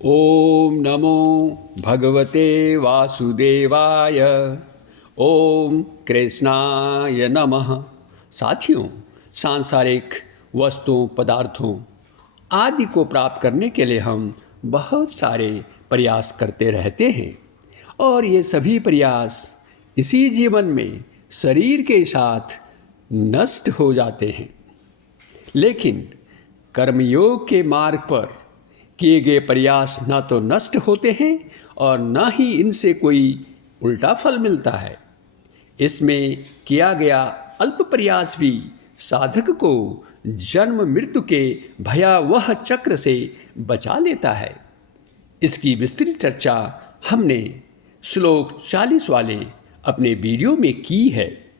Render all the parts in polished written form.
ओम नमो भगवते वासुदेवाय। ओम कृष्णाय नमः। साथियों, सांसारिक वस्तुओं, पदार्थों आदि को प्राप्त करने के लिए हम बहुत सारे प्रयास करते रहते हैं और ये सभी प्रयास इसी जीवन में शरीर के साथ नष्ट हो जाते हैं। लेकिन कर्मयोग के मार्ग पर किए गए प्रयास न तो नष्ट होते हैं और न ही इनसे कोई उल्टा फल मिलता है। इसमें किया गया अल्प प्रयास भी साधक को जन्म मृत्यु के भयावह चक्र से बचा लेता है। इसकी विस्तृत चर्चा हमने श्लोक 40 वाले अपने वीडियो में की है।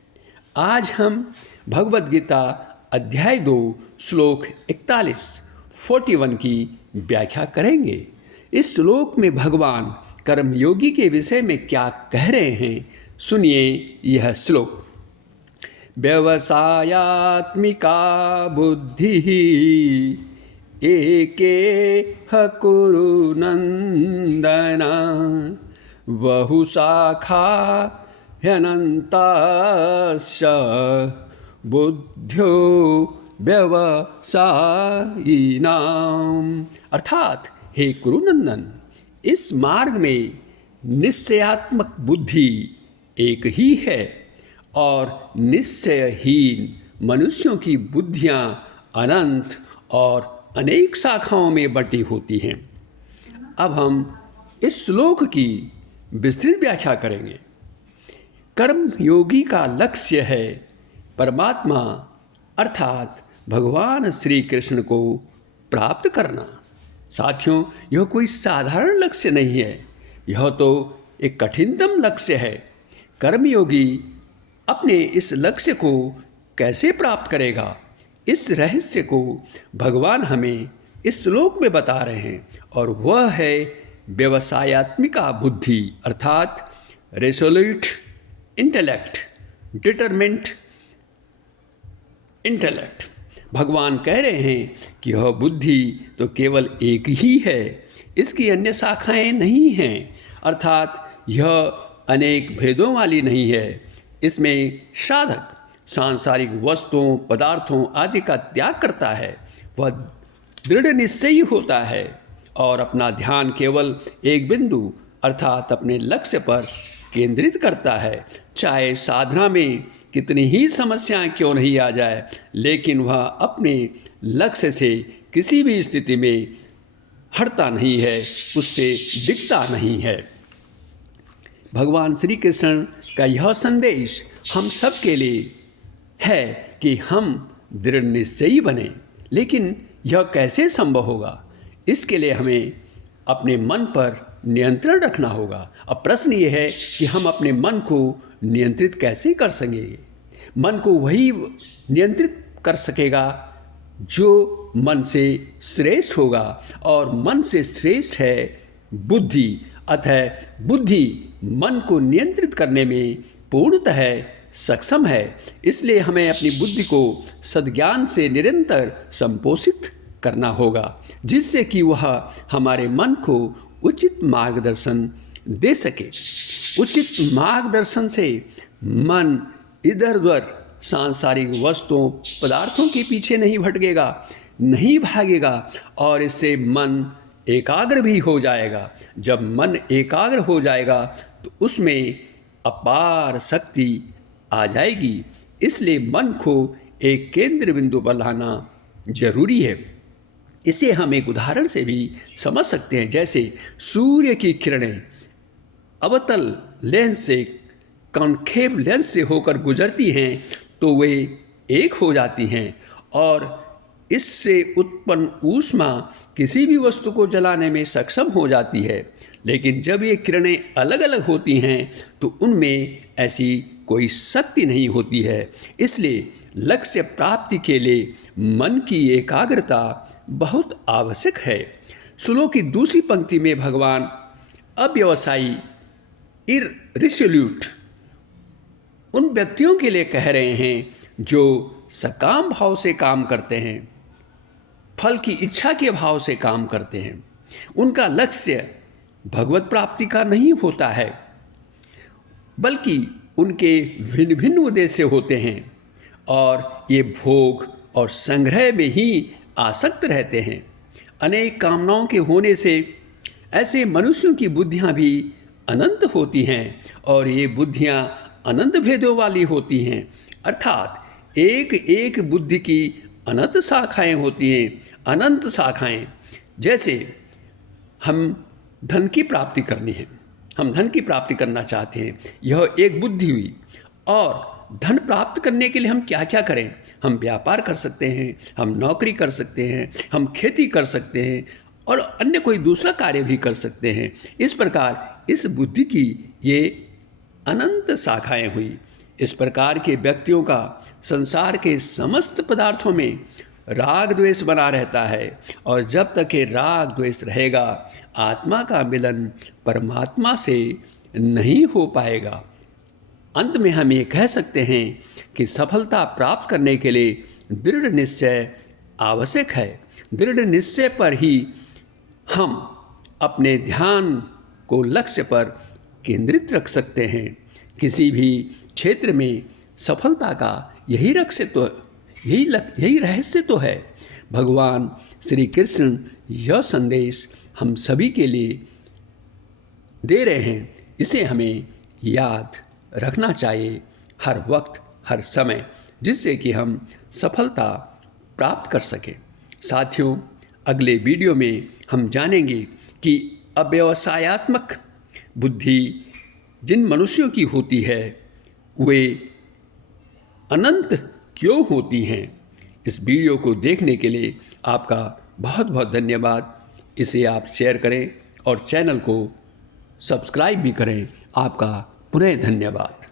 आज हम भगवद गीता अध्याय 2 श्लोक 41 की व्याख्या करेंगे। इस श्लोक में भगवान कर्मयोगी के विषय में क्या कह रहे हैं, सुनिए यह श्लोक। व्यवसायात्मिका बुद्धि एकेह कुरु नंदन बहुशाखा ह्यनन्ताश्च बुद्ध्यो व्यवसायिनाम। अर्थात हे कुरुनंदन, इस मार्ग में निश्चयात्मक बुद्धि एक ही है और निश्चयहीन मनुष्यों की बुद्धियां अनंत और अनेक शाखाओं में बंटी होती हैं। अब हम इस श्लोक की विस्तृत व्याख्या करेंगे। कर्म योगी का लक्ष्य है परमात्मा अर्थात भगवान श्री कृष्ण को प्राप्त करना। साथियों, यह कोई साधारण लक्ष्य नहीं है, यह तो एक कठिनतम लक्ष्य है। कर्मयोगी अपने इस लक्ष्य को कैसे प्राप्त करेगा, इस रहस्य को भगवान हमें इस श्लोक में बता रहे हैं, और वह है व्यवसायात्मिका बुद्धि अर्थात रेसोल्यूट इंटेलेक्ट, डिटरमिन्ड इंटेलेक्ट। भगवान कह रहे हैं कि यह बुद्धि तो केवल एक ही है, इसकी अन्य शाखाएं नहीं हैं, अर्थात यह अनेक भेदों वाली नहीं है। इसमें साधक सांसारिक वस्तुओं, पदार्थों आदि का त्याग करता है, वह दृढ़ निश्चयी होता है और अपना ध्यान केवल एक बिंदु अर्थात अपने लक्ष्य पर केंद्रित करता है। चाहे साधना में कितनी ही समस्याएं क्यों नहीं आ जाए, लेकिन वह अपने लक्ष्य से किसी भी स्थिति में हटता नहीं है, उससे दिखता नहीं है। भगवान श्री कृष्ण का यह संदेश हम सब के लिए है कि हम दृढ़ निश्चयी बने। लेकिन यह कैसे संभव होगा? इसके लिए हमें अपने मन पर नियंत्रण रखना होगा। अब प्रश्न ये है कि हम अपने मन को नियंत्रित कैसे कर सकेंगे? मन को वही नियंत्रित कर सकेगा जो मन से श्रेष्ठ होगा, और मन से श्रेष्ठ है बुद्धि। अतः बुद्धि मन को नियंत्रित करने में पूर्णतः सक्षम है। इसलिए हमें अपनी बुद्धि को सद्ज्ञान से निरंतर संपोषित करना होगा, जिससे कि वह हमारे मन को उचित मार्गदर्शन दे सके। उचित मार्गदर्शन से मन इधर उधर सांसारिक वस्तुओं, पदार्थों के पीछे नहीं भटकेगा, नहीं भागेगा, और इससे मन एकाग्र भी हो जाएगा। जब मन एकाग्र हो जाएगा तो उसमें अपार शक्ति आ जाएगी। इसलिए मन को एक केंद्र बिंदु पर लाना जरूरी है। इसे हम एक उदाहरण से भी समझ सकते हैं। जैसे सूर्य की किरणें अवतल लेंस से कॉन्केव लेंस से होकर गुजरती हैं तो वे एक हो जाती हैं, और इससे उत्पन्न ऊष्मा किसी भी वस्तु को जलाने में सक्षम हो जाती है। लेकिन जब ये किरणें अलग अलग होती हैं तो उनमें ऐसी कोई शक्ति नहीं होती है। इसलिए लक्ष्य प्राप्ति के लिए मन की एकाग्रता बहुत आवश्यक है। श्लोक की दूसरी पंक्ति में भगवान अव्यवसायी इररिसोल्यूट उन व्यक्तियों के लिए कह रहे हैं जो सकाम भाव से काम करते हैं, फल की इच्छा के भाव से काम करते हैं। उनका लक्ष्य भगवत प्राप्ति का नहीं होता है, बल्कि उनके भिन्न भिन्न उद्देश्य होते हैं और ये भोग और संग्रह में ही आसक्त रहते हैं। अनेक कामनाओं के होने से ऐसे मनुष्यों की बुद्धियाँ भी अनंत होती हैं और ये बुद्धियाँ अनंत भेदों वाली होती हैं, अर्थात एक एक बुद्धि की अनंत शाखाएं होती हैं, अनंत शाखाएं। जैसे हम धन की प्राप्ति करनी है, हम धन की प्राप्ति करना चाहते हैं, यह एक बुद्धि हुई। और धन प्राप्त करने के लिए हम क्या क्या करें? हम व्यापार कर सकते हैं, हम नौकरी कर सकते हैं, हम खेती कर सकते हैं और अन्य कोई दूसरा कार्य भी कर सकते हैं। इस प्रकार इस बुद्धि की ये अनंत शाखाएं हुई। इस प्रकार के व्यक्तियों का संसार के समस्त पदार्थों में राग द्वेष बना रहता है और जब तक ये राग द्वेष रहेगा आत्मा का मिलन परमात्मा से नहीं हो पाएगा। अंत में हम ये कह सकते हैं कि सफलता प्राप्त करने के लिए दृढ़ निश्चय आवश्यक है। दृढ़ निश्चय पर ही हम अपने ध्यान को लक्ष्य पर केंद्रित रख सकते हैं। किसी भी क्षेत्र में सफलता का यही रहस्य तो है। भगवान श्री कृष्ण यह संदेश हम सभी के लिए दे रहे हैं, इसे हमें याद रखना चाहिए हर वक्त हर समय, जिससे कि हम सफलता प्राप्त कर सकें। साथियों, अगले वीडियो में हम जानेंगे कि अव्यवसायत्मक बुद्धि जिन मनुष्यों की होती है वे अनंत क्यों होती हैं। इस वीडियो को देखने के लिए आपका बहुत बहुत धन्यवाद। इसे आप शेयर करें और चैनल को सब्सक्राइब भी करें। आपका पुनः धन्यवाद।